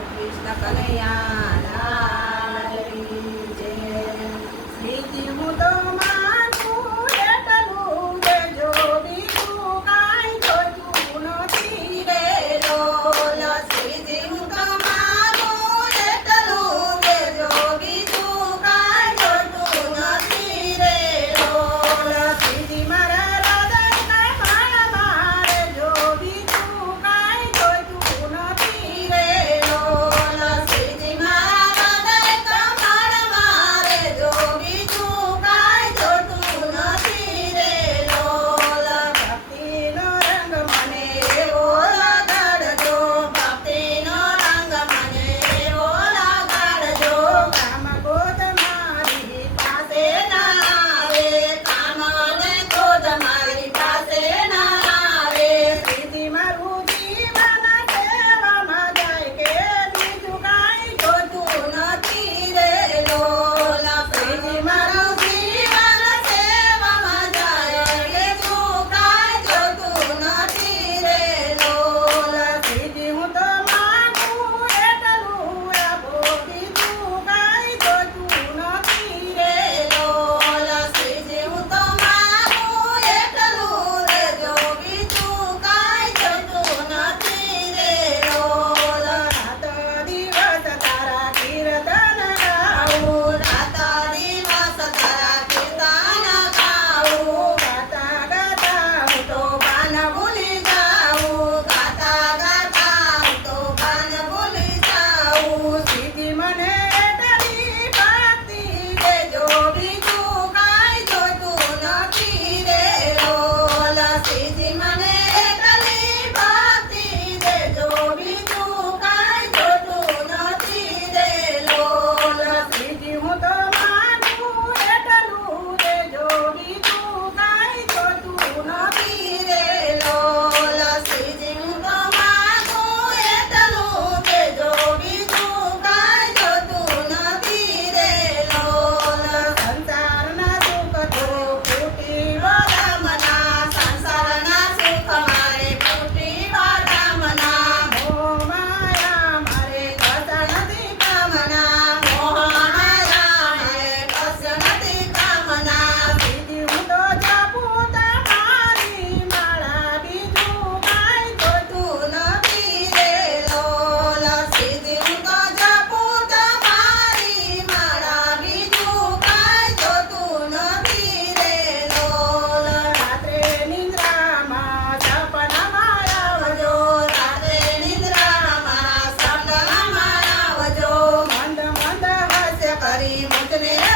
કૃષ્ણ કનૈયા લાલ કી જય. શ્રીજી હું તો party.